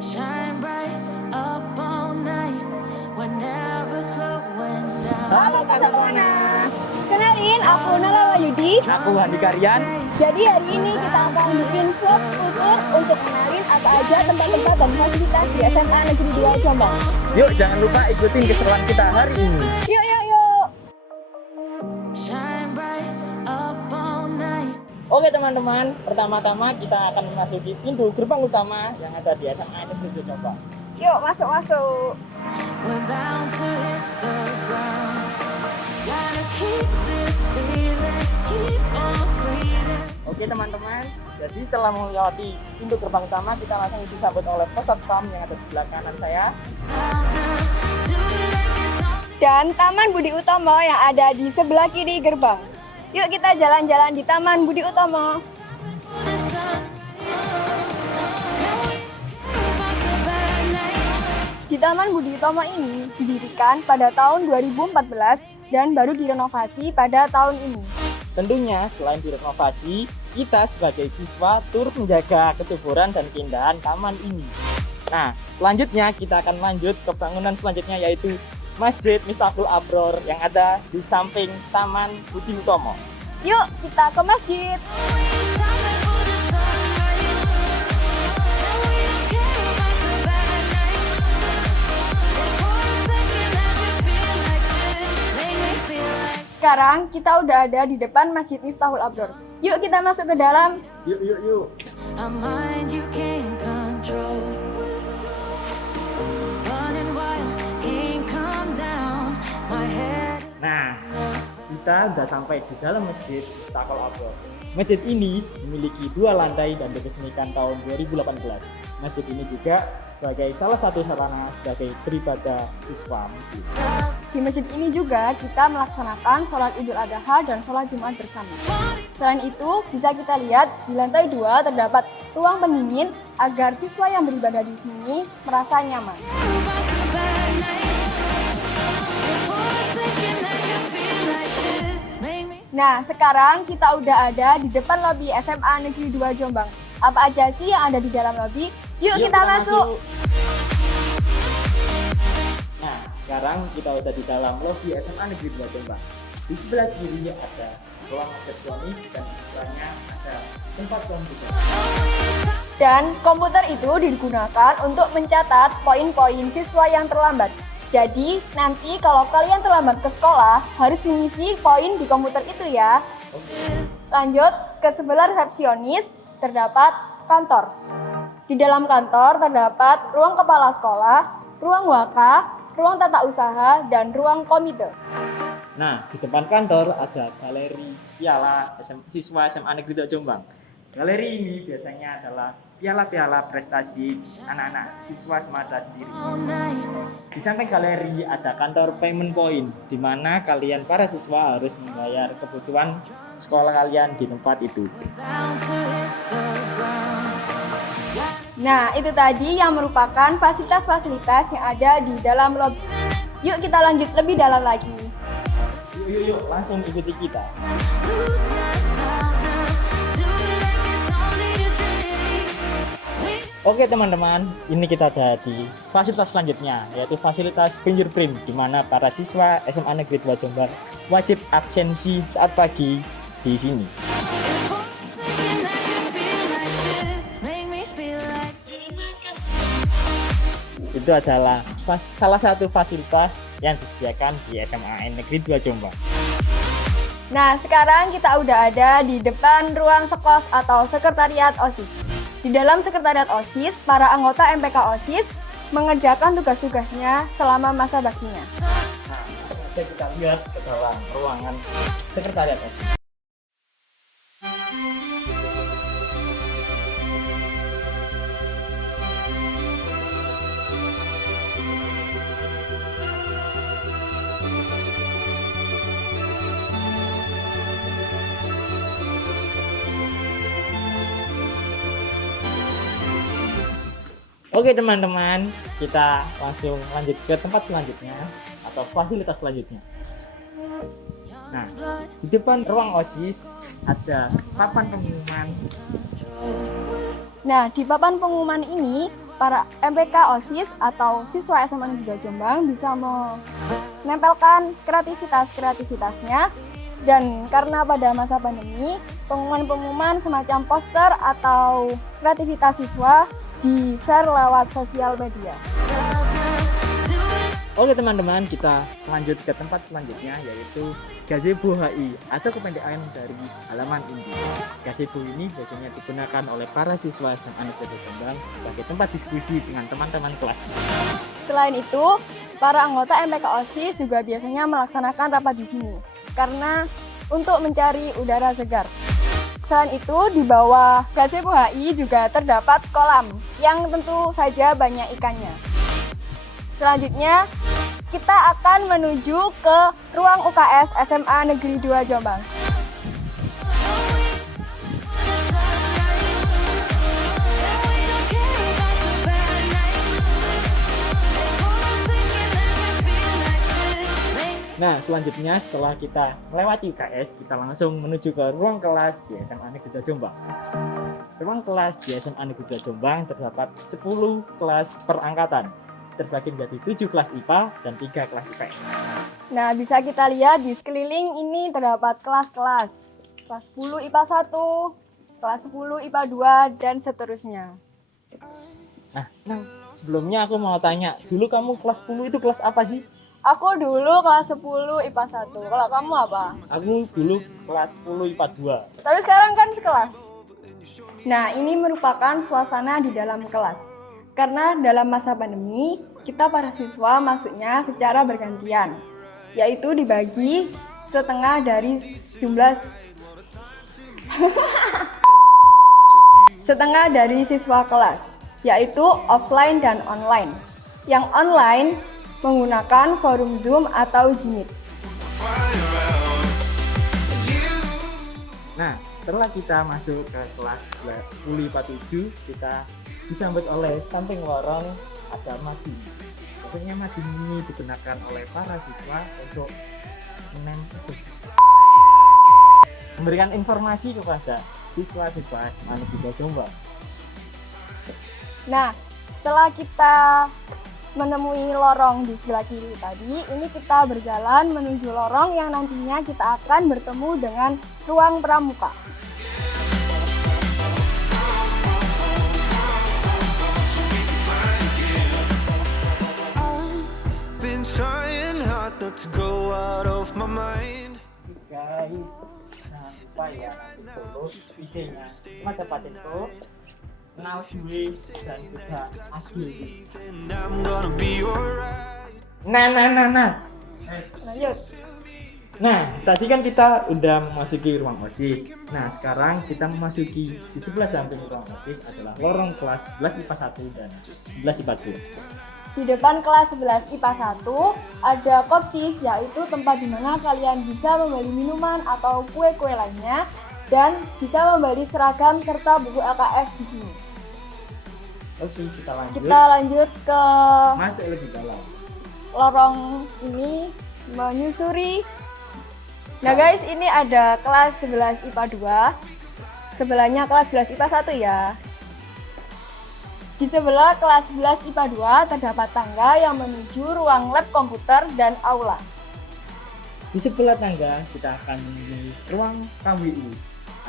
Shine bright up all night. We're never slowing down. Halo Kakak Buana. Kenalin, aku Nala Wahyudi. Aku Handi Karyan. Jadi hari ini kita akan bikin vlog kultur untuk kenalin apa aja tempat-tempat dan fasilitas di SMA Negeri 2 Jombang. Yuk jangan lupa ikutin keseruan kita hari ini. Yuk, yuk, yuk. Shine bright up all night. Oke teman-teman, pertama-tama kita akan memasuki pintu gerbang utama yang ada di SMA Negeri 2 Jombang. Yuk, masuk-masuk. We're bound to hit the ground. Gotta keep this feeling, keep on breathing. Oke teman-teman, jadi setelah melewati pintu gerbang utama, kita langsung disambut oleh pos satpam yang ada di sebelah kanan saya. Dan Taman Budi Utomo yang ada di sebelah kiri gerbang. Yuk kita jalan-jalan di Taman Budi Utomo. Di Taman Budi Utomo ini didirikan pada tahun 2014 dan baru direnovasi pada tahun ini. Tentunya selain direnovasi, kita sebagai siswa turut menjaga kesuburan dan keindahan taman ini. Nah, selanjutnya kita akan lanjut ke bangunan selanjutnya yaitu Masjid Miftahul Abror yang ada di samping Taman Budi Utomo. Yuk kita ke masjid. Sekarang kita udah ada di depan Masjid Miftahul Abror. Yuk kita masuk ke dalam. Yuk. A mind you can't control. Running wild, can't calm down. My head is Nah, kita udah sampai di dalam Masjid Miftahul Abror. Masjid ini memiliki 2 lantai dan diresmikan tahun 2018. Masjid ini juga sebagai salah satu sarana sebagai beribadah siswa muslim. Di masjid ini juga kita melaksanakan sholat Idul Adha dan sholat Jumat bersama. Selain itu, bisa kita lihat di lantai 2 terdapat ruang pendingin agar siswa yang beribadah di sini merasa nyaman. Nah, sekarang kita udah ada di depan lobi SMA Negeri 2 Jombang. Apa aja sih yang ada di dalam lobi? Yuk kita masuk. Nah, sekarang kita udah di dalam lobi SMA Negeri 2 Jombang. Di sebelah kiri ada ruang resepsionis dan di sebelahnya ada tempat komputer. Dan komputer itu digunakan untuk mencatat poin-poin siswa yang terlambat. Jadi, nanti kalau kalian terlambat ke sekolah, harus mengisi poin di komputer itu ya. Lanjut, ke sebelah resepsionis terdapat kantor. Di dalam kantor terdapat ruang kepala sekolah, ruang waka, ruang tata usaha, dan ruang komite. Nah, di depan kantor ada galeri piala siswa SMA Negeri 2 Jombang. Galeri ini biasanya adalah piala-piala prestasi anak-anak siswa semata sendiri. all night. Di samping galeri ada kantor payment point, di mana kalian para siswa harus membayar kebutuhan sekolah kalian di tempat itu. Bound to hit the ground. Nah, itu tadi yang merupakan fasilitas-fasilitas yang ada di dalam lobi. Yuk kita lanjut lebih dalam lagi. Yuk, langsung ikuti kita. Lose myself now. Do it like it's only today. We Oke teman-teman, ini kita ada di fasilitas selanjutnya, yaitu fasilitas fingerprint, di mana para siswa SMA Negeri 2 Jombang wajib absensi saat pagi di sini. thinking that you feel like this. Make me feel like Itu adalah salah satu fasilitas yang disediakan di SMA Negeri 2 Jombang. Nah, sekarang kita udah ada di depan ruang sekos atau sekretariat OSIS. Di dalam sekretariat OSIS, para anggota MPK OSIS mengerjakan tugas-tugasnya selama masa baktinya. Nah, saja kita lihat ke dalam ruangan sekretariat OSIS. Oke teman-teman, kita langsung lanjut ke tempat selanjutnya atau fasilitas selanjutnya. Nah, di depan ruang OSIS ada papan pengumuman. Nah, di papan pengumuman ini para MPK OSIS atau siswa SMA Negeri 2 Jombang bisa menempelkan kreativitasnya. Dan karena pada masa pandemi, pengumuman-pengumuman semacam poster atau kreativitas siswa di-share lewat sosial media. Oke teman-teman, kita lanjut ke tempat selanjutnya yaitu gazebo HI atau kependekan dari halaman inti. Gazebo ini biasanya digunakan oleh para siswa SMA Negeri 2 Jombang sebagai tempat diskusi dengan teman-teman kelas. Selain itu, para anggota MPK OSIS juga biasanya melaksanakan rapat di sini karena untuk mencari udara segar. Selain itu, di bawah gazebo HI juga terdapat kolam yang tentu saja banyak ikannya. Selanjutnya, kita akan menuju ke ruang UKS SMA Negeri 2 Jombang. Nah, selanjutnya setelah kita melewati UKS, kita langsung menuju ke ruang kelas di SMA Negeri 2 Jombang. Ruang kelas di SMA Negeri 2 Jombang terdapat 10 kelas per angkatan, terbagi menjadi 7 kelas IPA dan 3 kelas IPS. Nah, bisa kita lihat di sekeliling ini terdapat kelas-kelas. Kelas 10 IPA 1, kelas 10 IPA 2, dan seterusnya. Nah, sebelumnya aku mau tanya, dulu kamu kelas 10 itu kelas apa sih? Aku dulu kelas 10 IPA 1. Kalau kamu apa? Aku dulu kelas 10 IPA 2. Tapi sekarang kan sekelas. Nah, ini merupakan suasana di dalam kelas. Karena dalam masa pandemi, kita para siswa masuknya secara bergantian, yaitu dibagi setengah dari jumlah setengah dari siswa kelas, yaitu offline dan online. Yang online menggunakan forum Zoom atau Jimit. Nah, setelah kita masuk ke kelas 10 IPA 7, kita disambut oleh samping lorong ada mading. Biasanya mading ini digunakan oleh para siswa untuk memberikan informasi kepada siswa-siswa SMA Negeri 2 Jombang. Nah, setelah kita menemui lorong di sebelah kiri tadi, ini kita berjalan menuju lorong yang nantinya kita akan bertemu dengan ruang pramuka. Guys, jangan lupa ya nanti follow IG-nya Mada Patento, kenal gue dan juga Agil. Nah. Lanjut. Nah, tadi kan kita udah memasuki ruang OSIS. Nah, sekarang kita memasuki di sebelah samping ruang OSIS adalah lorong kelas 11 IPA 1 dan 11 IPA 2. Di depan kelas 11 IPA 1 ada kopsis, yaitu tempat di mana kalian bisa membeli minuman atau kue-kue lainnya dan bisa membeli seragam serta buku LKS di sini. Oke, kita lanjut. Kita lanjut ke Masuk lebih dalam. lorong ini menyusuri. Nah guys, ini ada kelas 11 IPA 2. Sebelahnya kelas 11 IPA 1 ya. Di sebelah kelas 11 IPA 2 terdapat tangga yang menuju ruang lab komputer dan aula. Di sebelah tangga kita akan menuju ruang KWU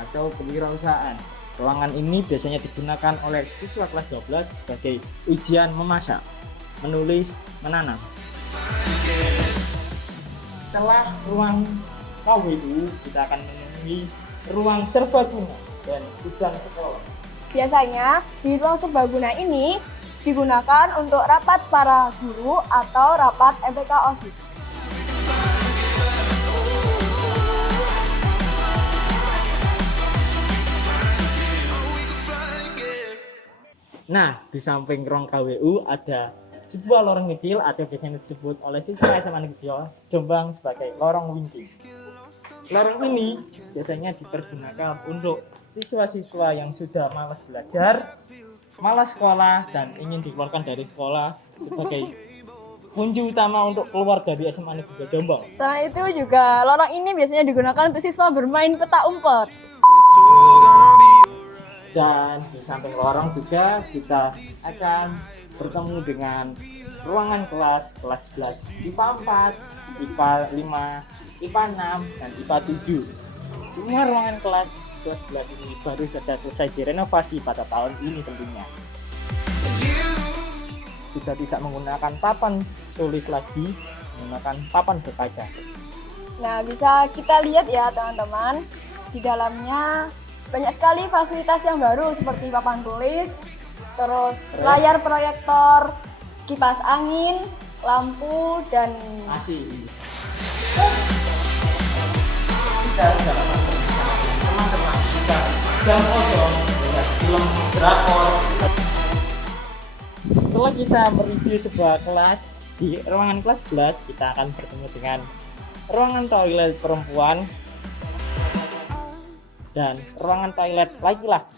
atau kewirausahaan. Ruangan ini biasanya digunakan oleh siswa kelas 12 sebagai ujian memasak, menulis, menanam. Setelah ruang KWU, kita akan menemui ruang serbaguna dan gudang sekolah. Biasanya di ruang serbaguna ini digunakan untuk rapat para guru atau rapat MPK OSIS. Nah, di samping ruang KWU ada sebuah lorong kecil atau biasanya disebut oleh siswa SMA Negeri 2 Jombang sebagai lorong winking. Lorong ini biasanya dipergunakan untuk siswa-siswa yang sudah malas belajar, malas sekolah, dan ingin dikeluarkan dari sekolah sebagai kunci utama untuk keluar dari SMA Negeri 2 Jombang. Selain itu juga lorong ini biasanya digunakan untuk siswa bermain petak umpet. Dan di samping lorong juga kita akan bertemu dengan ruangan kelas 11 IPA 4, IPA 5, IPA 6, dan IPA 7. Semua ruangan kelas 11 ini baru saja selesai direnovasi pada tahun ini tentunya. Sudah tidak menggunakan papan tulis lagi, menggunakan papan berkaca. Nah, bisa kita lihat ya teman-teman, di dalamnya banyak sekali fasilitas yang baru seperti papan tulis, terus layar proyektor, kipas angin, lampu, dan Masih teman-teman jika jam kosong dengan film drakor. Setelah kita mereview sebuah kelas di ruangan kelas 11, kita akan bertemu dengan ruangan toilet perempuan dan ruangan toilet laki-laki.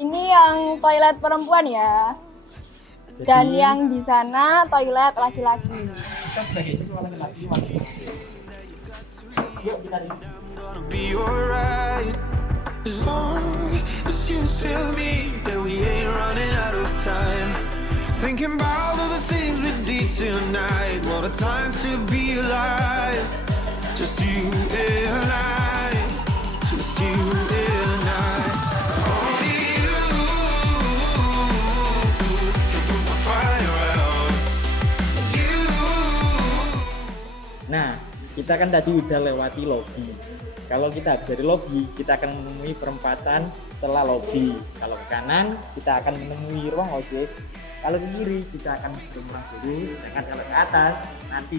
ini yang toilet perempuan ya. Dan Jadi, yang di sana toilet laki-laki. kita sebagai siswa laki-laki wajib. Yuk kita review. Gonna be alright as long as you tell me that we ain't running out of time. Thinking about all the things we did tonight. What a time to be alive. Just you and I. Just you and I. Only you can put the fire out. You. Nah, kita kan tadi udah lewati lobby. Kalau kita habis dari lobby, kita akan menemui perempatan setelah lobby. Kalau ke kanan, kita akan menemui ruang OSIS. Kalau ke kiri, kita akan ketemu ruang guru. Sedangkan kalau ke atas, nanti.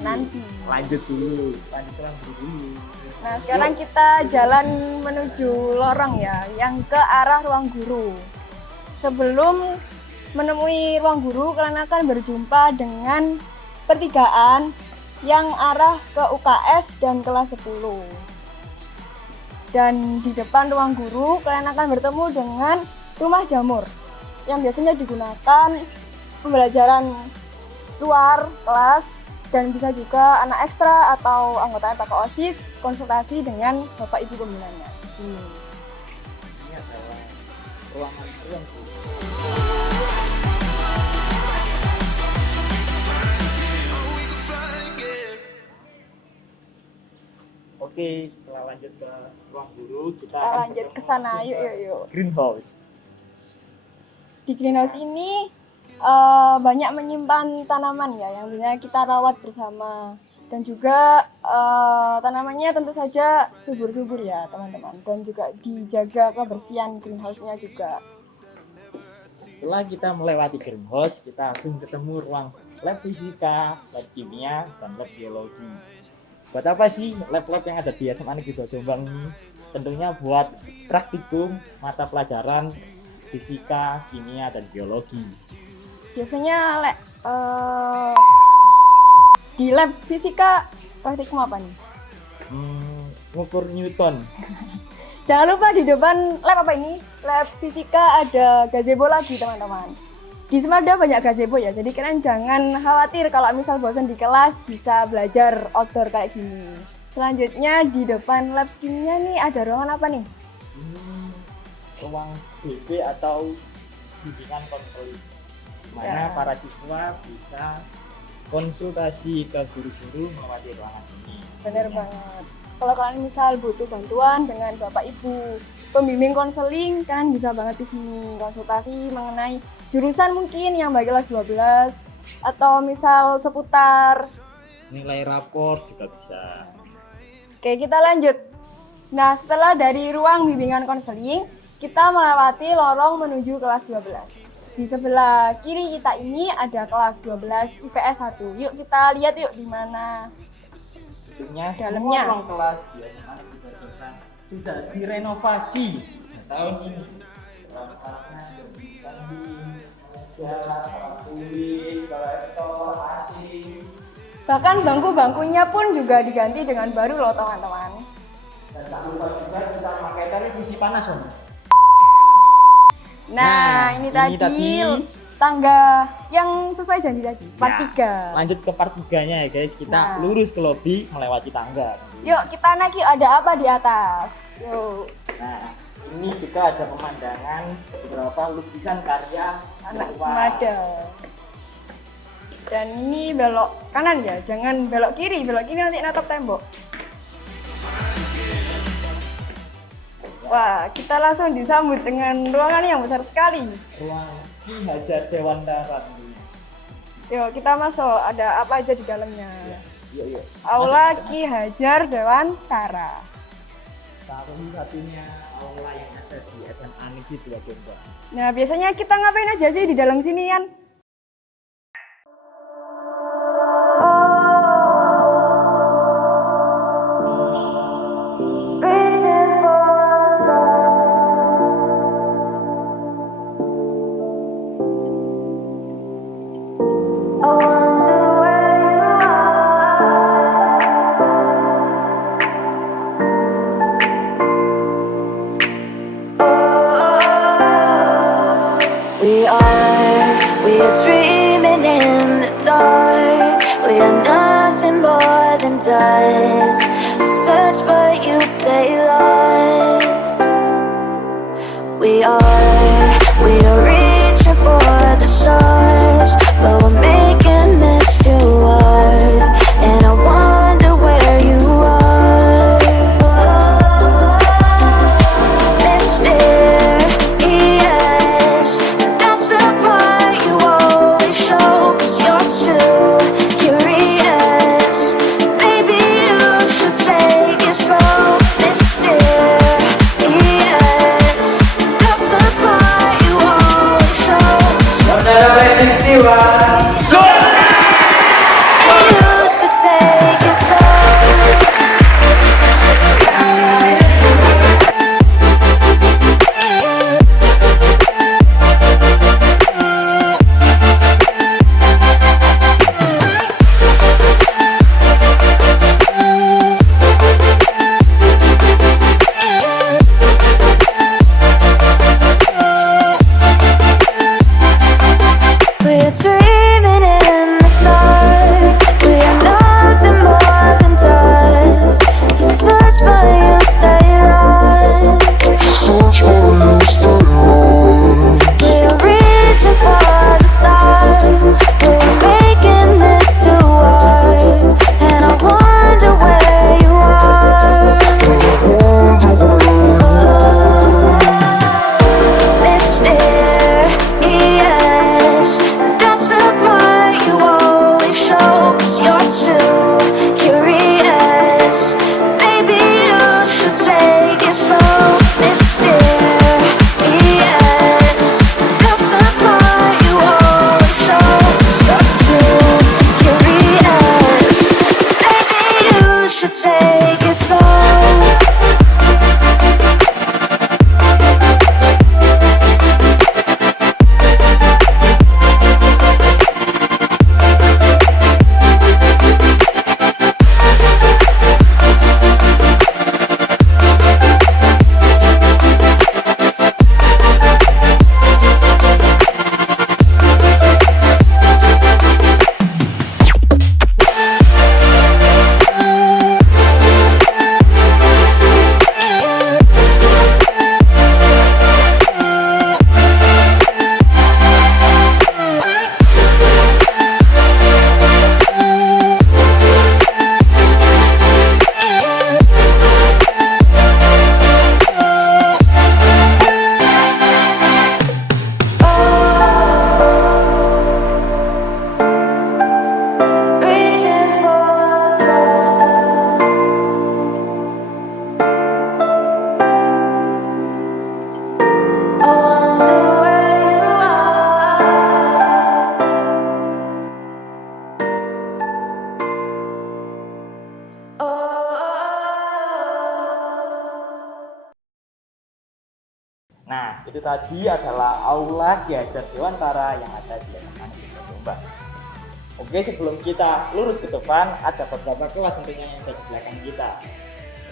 Lanjut ke ruang guru dulu. Nah, sekarang kita jalan menuju lorong ya, yang ke arah ruang guru. Sebelum menemui ruang guru, kalian akan berjumpa dengan pertigaan yang arah ke UKS dan kelas 10. Dan di depan ruang guru, kalian akan bertemu dengan rumah jamur yang biasanya digunakan pembelajaran luar kelas, dan bisa juga anak ekstra atau anggota MPK OSIS konsultasi dengan Bapak Ibu pembinanya di sini. Ini adalah ruangan guru. Oke, setelah lanjut ke ruang guru, kita akan Lanjut ke sana, yuk. greenhouse. Di greenhouse ini banyak menyimpan tanaman ya yang bisa kita rawat bersama, dan juga tanamannya tentu saja subur-subur ya teman-teman, dan juga dijaga kebersihan greenhouse-nya juga. Setelah kita melewati greenhouse, kita langsung ketemu ruang lab fisika, lab kimia, dan lab biologi. Buat apa sih lab-lab yang ada di SMA Negeri 2 Jombang ini? Tentunya buat praktikum mata pelajaran fisika, kimia, dan biologi. Biasanya di lab fisika praktikum apa nih? Ngukur Newton. Jangan lupa di depan lab apa ini? Lab fisika ada gazebo lagi teman-teman. Di SMA ada banyak gazebo ya, jadi kalian jangan khawatir kalau misal bosan di kelas, bisa belajar outdoor kayak gini. Selanjutnya di depan lab kimia nih ada ruangan apa nih? Ruang BB atau bimbingan konseling, di mana para siswa bisa konsultasi ke guru-guru melewati ruangan ini. Bener banget. Kalau kalian misal butuh bantuan dengan Bapak Ibu pembimbing konseling, kalian bisa banget di sini konsultasi mengenai jurusan mungkin yang bagi kelas 12 atau misal seputar. Nilai rapor juga bisa. Oke, kita lanjut. Nah, setelah dari ruang bimbingan konseling, kita melewati lorong menuju kelas 12. Di sebelah kiri kita ini ada kelas 12 IPS 1. Yuk kita lihat yuk di mana. Tentunya Dalamnya. semua ruang kelas di SMA Negeri 2 Jombang sudah direnovasi tahun ini. Alat-alatnya sudah diganti, meja, alat tulis, proyektor, AC. Bahkan bangku-bangkunya pun juga diganti dengan baru loh teman-teman. Dan tak lupa juga kita memakai televisi Panasonic. Nah, ini tadi tangga yang sesuai janji tadi, part 3. Lanjut ke part 3-nya ya guys, kita lurus ke lobi melewati tangga. Yuk kita naik yuk, ada apa di atas? Yuk. Nah, Ini juga ada pemandangan beberapa lukisan karya Anak siswa. semada. Dan ini belok kanan ya, jangan belok kiri nanti natap tembok. Wah, kita langsung disambut dengan ruangan yang besar sekali. Ruang Ki Hajar Dewantara tentunya. Yuk, kita masuk. Ada apa aja di dalamnya? Yuk. Aula Masuk. Ki Hajar Dewantara. Satu-satunya aula yang ada di SMA Negeri 2 Jombang. Nah, biasanya kita ngapain aja sih di dalam sini, Yan? We are dreaming in the dark. We are nothing more than dust. Search but you stay lost. We are reaching for the stars, but we're making this too hard. And I wonder where you are. Mysterious, that's the part you always show. 'Cause you're too curious. Maybe you should take it slow. Mysterious, that's the part you always show. You should take it We're dreaming in the dark. We are nothing more than dust. You search but you stay lost. We're reaching for the stars, but we're making this too hard. And I wonder where you are. Mysterious, that's the part you always show. 'Cause you're too curious. Maybe you should take it slow. Mysterious, that's the part you always show. 'Cause you're too curious. Maybe you should take it slow. Reaching for stars. I wonder where you are. Nah, itu tadi adalah aula Ki Hajar Dewantara yang ada di SMA Negeri 2 Jombang. Oke, sebelum kita lurus ke depan, ada beberapa kelas tentunya yang ada di belakang kita.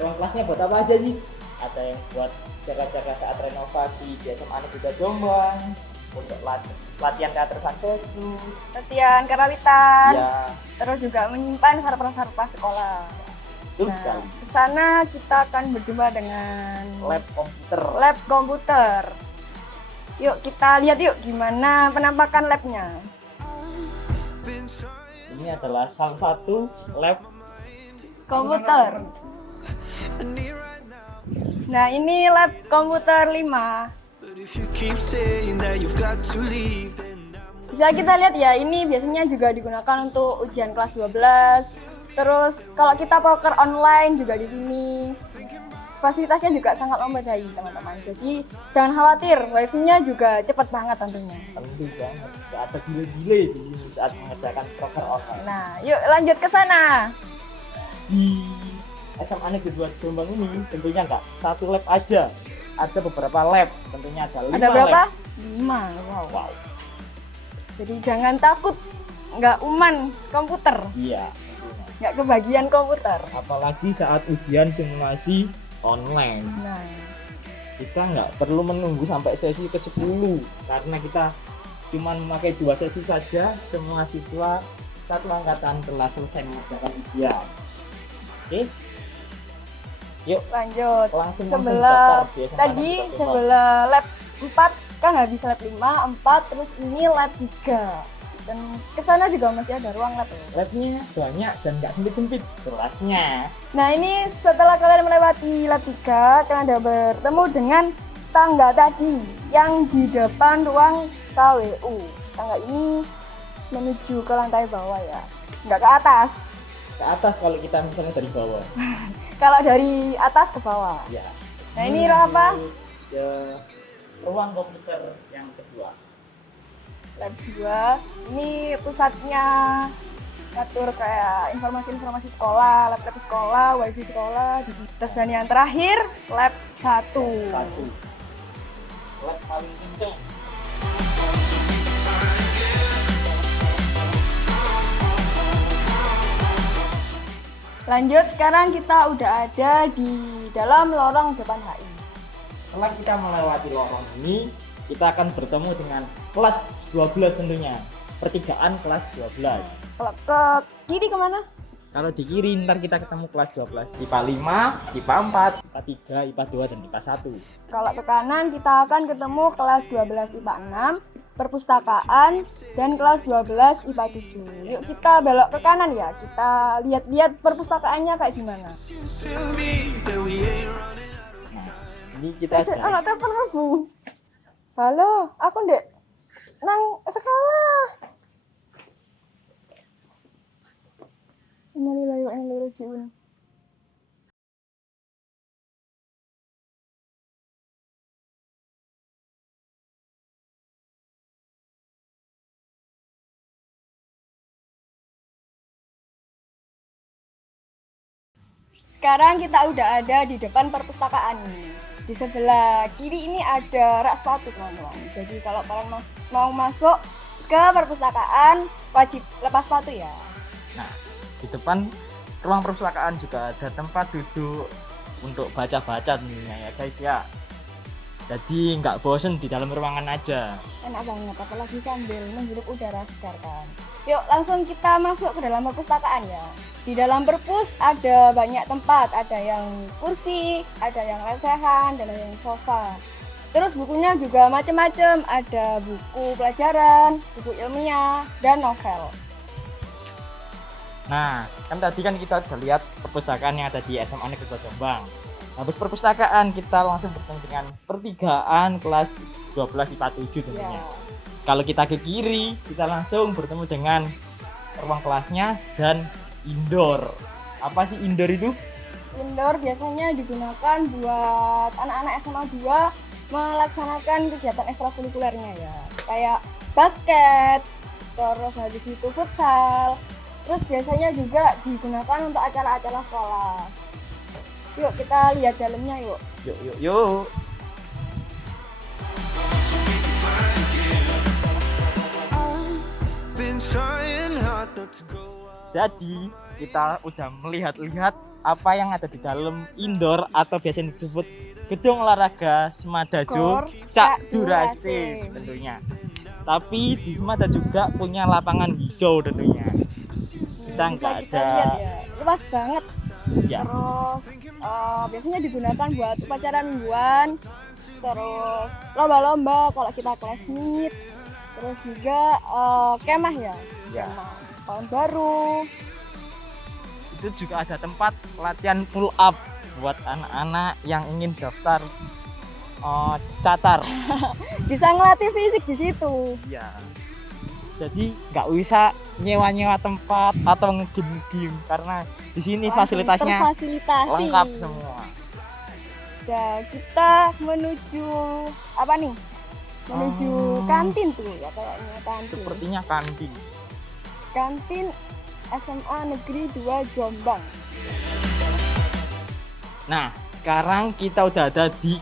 Ruang kelasnya buat apa aja sih? Ada yang buat jaga-jaga saat renovasi di SMA Negeri 2 Jombang, untuk latihan teater Successus, Latihan karawitan. ya, Terus juga menyimpan sarpa-sarpa sekolah. Betul sekali. Ke sana kita akan berjumpa dengan Lab komputer. lab komputer. Yuk kita lihat yuk gimana penampakan labnya. Ini adalah salah satu lab Komputer. Nah ini lab komputer 5. But if you keep saying that you've got to leave, then I'm Bisa kita lihat ya, ini biasanya juga digunakan untuk ujian kelas 12. Terus kalau kita proker online juga di sini. Fasilitasnya juga sangat memadai teman-teman. Jadi jangan khawatir, wifi-nya juga cepat banget tentunya. tentu banget. Gak ada gile-gile di sini saat mengerjakan proker online. Nah, yuk lanjut ke sana. Di SMA Negeri 2 Jombang ini tentunya nggak satu lab aja, ada beberapa lab, tentunya ada 5 Ada berapa? lab. 5. Wow. Wow, Jadi jangan takut nggak uman komputer, iya tentunya. nggak kebagian komputer. Apalagi saat ujian simulasi online, Nah, kita nggak perlu menunggu sampai sesi ke-10 karena kita cuma memakai 2 sesi saja, semua siswa satu angkatan telah selesai mengerjakan ujian. Oke, yuk lanjut. langsung Sebelah daftar di SMA tadi Negeri 2 Jombang. sebelah lab 4 kan habis lab 5, 4 terus ini lab 3. Dan ke sana juga masih ada ruang lab. Ya. Labnya banyak dan nggak sempit-sempit kelasnya. Nah, ini setelah kalian melewati lab 3, kalian ada bertemu dengan tangga tadi yang di depan ruang KWU. Tangga ini menuju ke lantai bawah ya. Nggak ke atas. Ke atas kalau kita misalnya dari bawah. Kalau dari atas ke bawah. Ya. Nah, ini apa? Ya, ruang komputer yang kedua. Lab 2 ini pusatnya ngatur kayak informasi-informasi sekolah, lab sekolah, wifi sekolah di sini. Terus dan yang terakhir lab 1. Lab paling kenceng. Lanjut, sekarang kita udah ada di dalam lorong depan HI. Setelah kita melewati lorong ini, kita akan bertemu dengan kelas 12 tentunya. Pertigaan kelas 12. Kalau ke kiri kemana? Kalau di kiri ntar kita ketemu kelas 12. IPA 5, IPA 4, IPA 3, IPA 2 dan IPA 1. Kalau ke kanan kita akan ketemu kelas 12 IPA 6, perpustakaan, dan kelas 12 IPA 7. Yuk kita belok ke kanan ya, kita lihat-lihat perpustakaannya kayak gimana. tell me that we ain't running out of Ini kita Anak telepon Bu. Halo, aku ndek nang sekolah. Innalillahi wa inna ilaihi raji'un. Sekarang kita udah ada di depan perpustakaan nih. Di sebelah kiri ini ada rak sepatu teman-teman. Jadi kalau kalian mau masuk ke perpustakaan wajib lepas sepatu ya. Nah, di depan ruang perpustakaan juga ada tempat duduk untuk baca-baca tentunya ya guys ya. Jadi nggak bosen di dalam ruangan aja. Enak banget, apalagi sambil menghirup udara segar kan. Yuk langsung kita masuk ke dalam perpustakaan ya. Di dalam perpus ada banyak tempat, ada yang kursi, ada yang lesehan, dan ada yang sofa. Terus bukunya juga macam-macam, ada buku pelajaran, buku ilmiah, dan novel. Nah, kan tadi kan kita udah lihat perpustakaan yang ada di SMA Negeri 2 Jombang. Habis perpustakaan kita langsung bertemu dengan pertigaan kelas 12 IPA 7 tentunya. Ya. Kalau kita ke kiri, kita langsung bertemu dengan ruang kelasnya dan indoor. Apa sih indoor itu? Indoor biasanya digunakan buat anak-anak SMA 2 melaksanakan kegiatan ekstrakurikulernya ya. Kayak basket, terus habis itu futsal. Terus biasanya juga digunakan untuk acara-acara sekolah. Yuk kita lihat dalamnya yuk. Yuk. been trying hard not to go out. Jadi kita udah melihat-lihat apa yang ada di dalam indoor atau biasanya disebut gedung olahraga Semadajo Gor Cak Cak Durasif Durasif. tentunya. Tapi di Semada juga punya lapangan hijau tentunya. Kita Bisa nggak kita ada lihat ya, luas banget. Ya. Terus biasanya digunakan buat upacara mingguan. Terus lomba-lomba kalau kita kelas meet. Terus juga kemah ya. Ya. Kemah tahun baru. Itu juga ada tempat latihan pull up buat anak-anak yang ingin daftar catar. Bisa ngelatih fisik di situ. Ya. Jadi nggak usah nyewa-nyewa tempat atau ngegim-gim karena di sini Langsung fasilitasnya terfasilitasi. lengkap semua. Ya, kita menuju apa nih? Menuju kantin tuh ya kayaknya kantin. Sepertinya kantin. Kantin SMA Negeri 2 Jombang. Nah, sekarang kita udah ada di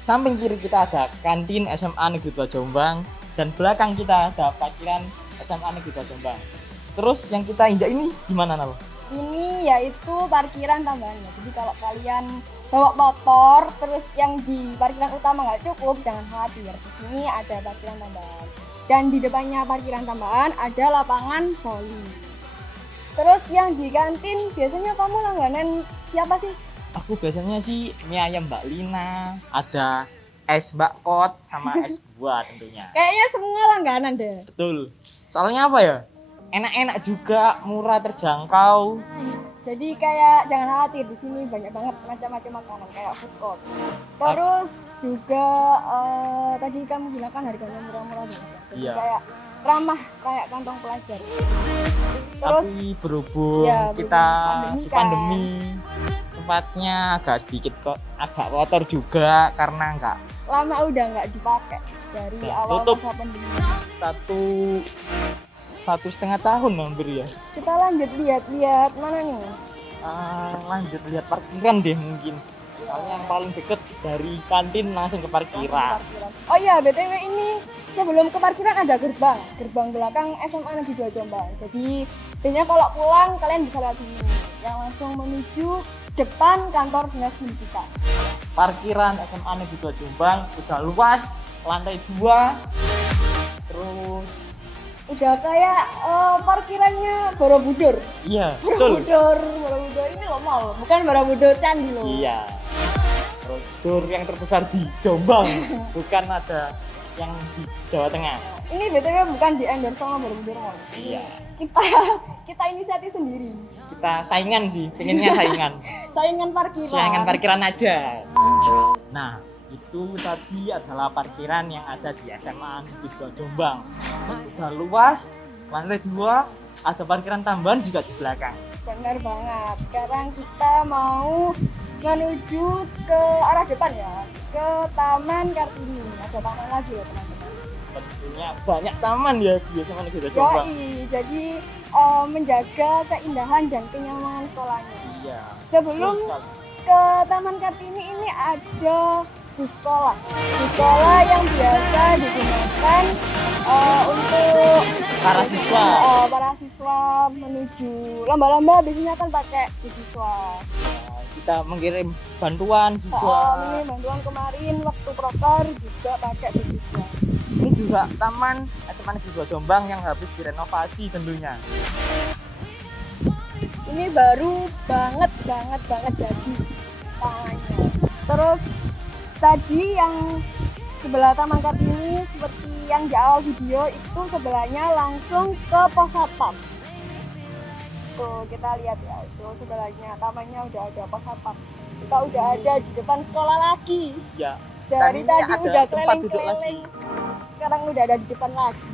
samping kiri kita ada kantin SMA Negeri 2 Jombang dan belakang kita ada parkiran SMA Negeri 2 Jombang. Terus yang kita injak ini gimana, Nal? Ini yaitu parkiran tambahannya. Jadi kalau kalian bawa motor terus yang di parkiran utama nggak cukup, jangan khawatir. Di sini ada parkiran tambahan. Dan di depannya parkiran tambahan ada lapangan voli. Terus yang di kantin biasanya kamu langganan siapa sih? Aku biasanya sih mie ayam Mbak Lina, ada es Mbak Kot sama es buah tentunya. Kayaknya semua langganan deh. Betul. Soalnya apa ya? Enak-enak juga, murah, terjangkau. Jadi kayak jangan khawatir, di sini banyak banget macam-macam makanan kayak food court. Terus juga tadi kamu gunakan harganya murah-murah banget. Jadi Iya. kayak ramah kayak kantong pelajar. Terus Tapi berhubung ya, kita berhubung di kan. pandemi, tempatnya agak sedikit kok agak kotor juga karena nggak lama udah nggak dipakai dari Ya, awal tutup. masa pandemi. satu setengah tahun hampir ya. Kita lanjut lihat-lihat mana nih? Lanjut lihat parkiran deh mungkin. Soalnya yang paling deket dari kantin langsung ke parkiran. Oh iya, BTW ini sebelum ke parkiran ada gerbang belakang SMA Negeri 2 Jombang. Jadi biasanya kalau pulang kalian bisa lihat ini yang langsung menuju depan kantor dinas pendidikan. Parkiran SMA Negeri 2 Jombang udah luas, lantai 2. Terus Udah kayak parkirannya Borobudur. iya, betul. Borobudur ini loh mall, bukan Borobudur Candi loh. Iya. Borobudur yang terbesar di Jombang, bukan ada yang di Jawa Tengah. Ini BTW bukan di endorse sama Borobudur Mall. Iya. Kita inisiatif sendiri. Kita saingan sih, pengennya saingan. Saingan parkiran. Saingan parkiran aja. Nah, itu tadi adalah parkiran yang ada di SMA Negeri 2 Jombang. Udah luas, lantai 2, ada parkiran tambahan juga di belakang. Benar banget. Sekarang kita mau menuju ke arah depan ya, ke Taman Kartini. Ada taman lagi ya teman-teman. Tentunya banyak taman ya di SMA Negeri 2 Jombang. Jadi menjaga keindahan dan kenyamanan sekolahnya. Iya. Sebelum betul sekali. ke Taman Kartini ini ada bus sekolah. Bus sekolah yang biasa digunakan untuk Para siswa. para siswa menuju lomba-lomba biasanya kan pakai bus siswa. Kita mengirim bantuan juga. Ini bantuan kemarin waktu proker juga pakai bus siswa. Ini juga taman SMA Negeri 2 Jombang yang habis direnovasi tentunya. Ini baru banget jadi tangannya. Terus tadi yang sebelah Taman Kartini seperti yang di awal video itu sebelahnya langsung ke pos satpam. Tuh kita lihat ya, itu sebelahnya tamannya udah ada pos satpam. Kita udah ada di depan sekolah lagi. Ya. Dari Dan ini tadi ada udah tempat duduk keliling-keliling. Sekarang udah ada di depan lagi.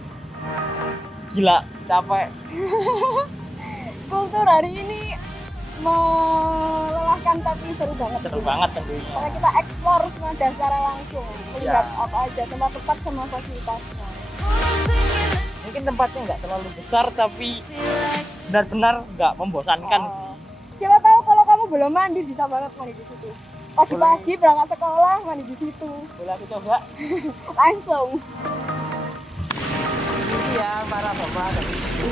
Gila, capek. School tour hari ini melelahkan tapi seru banget. Seru banget tentunya. Karena kita explore semua secara langsung, melihat Ya. apa aja tempat-tempat sama fasilitasnya. Mungkin tempatnya nggak terlalu besar tapi benar-benar nggak membosankan sih. Siapa tahu kalau kamu belum mandi bisa banget mandi di situ. Pagi-pagi berangkat sekolah mandi di situ. Boleh aku coba? Langsung. Iya, para bapak dan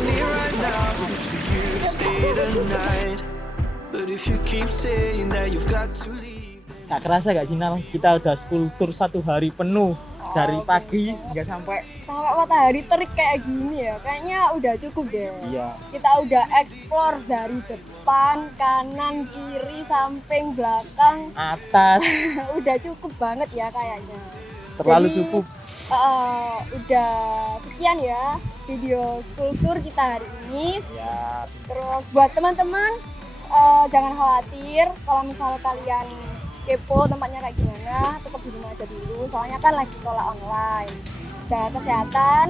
Me right now is for you to stay the night. But if you keep saying that you've got to leave, Gak kerasa gak sih Nal? Kita udah school tour 1 hari penuh. dari pagi nggak sampai. matahari terik kayak gini ya, kayaknya udah cukup deh. Iya. Kita udah explore dari depan, kanan, kiri, samping, belakang. Atas. Udah cukup banget ya kayaknya. Terlalu Jadi, cukup. udah sekian ya video school tour kita hari ini. Ya. Terus buat teman-teman jangan khawatir kalau misalnya kalian kepo tempatnya kayak gimana, tetap di rumah aja dulu. Soalnya kan lagi sekolah online. Jaga kesehatan.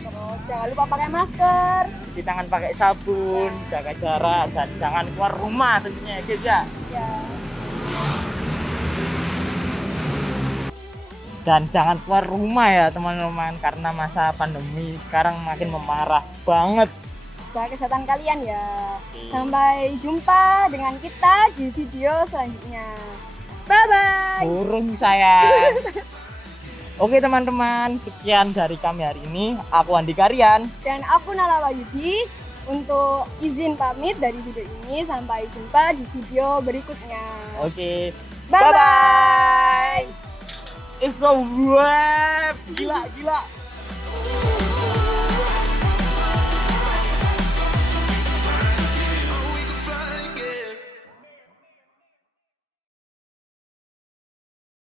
Terus jangan lupa pakai masker. Cuci tangan pakai sabun, jaga jarak, dan jangan keluar rumah tentunya ya guys ya. Ya. Dan jangan keluar rumah ya teman-teman, karena masa pandemi sekarang makin memarah banget. Jaga kesehatan kalian ya. Oke. Sampai jumpa dengan kita di video selanjutnya. Bye bye. Burung sayang. Oke teman-teman, sekian dari kami hari ini. Aku Andi Karyan. Dan aku Nala Wahyudi untuk izin pamit dari video ini. Sampai jumpa di video berikutnya. Oke. Bye bye. Bye-bye. It's so web. Gila.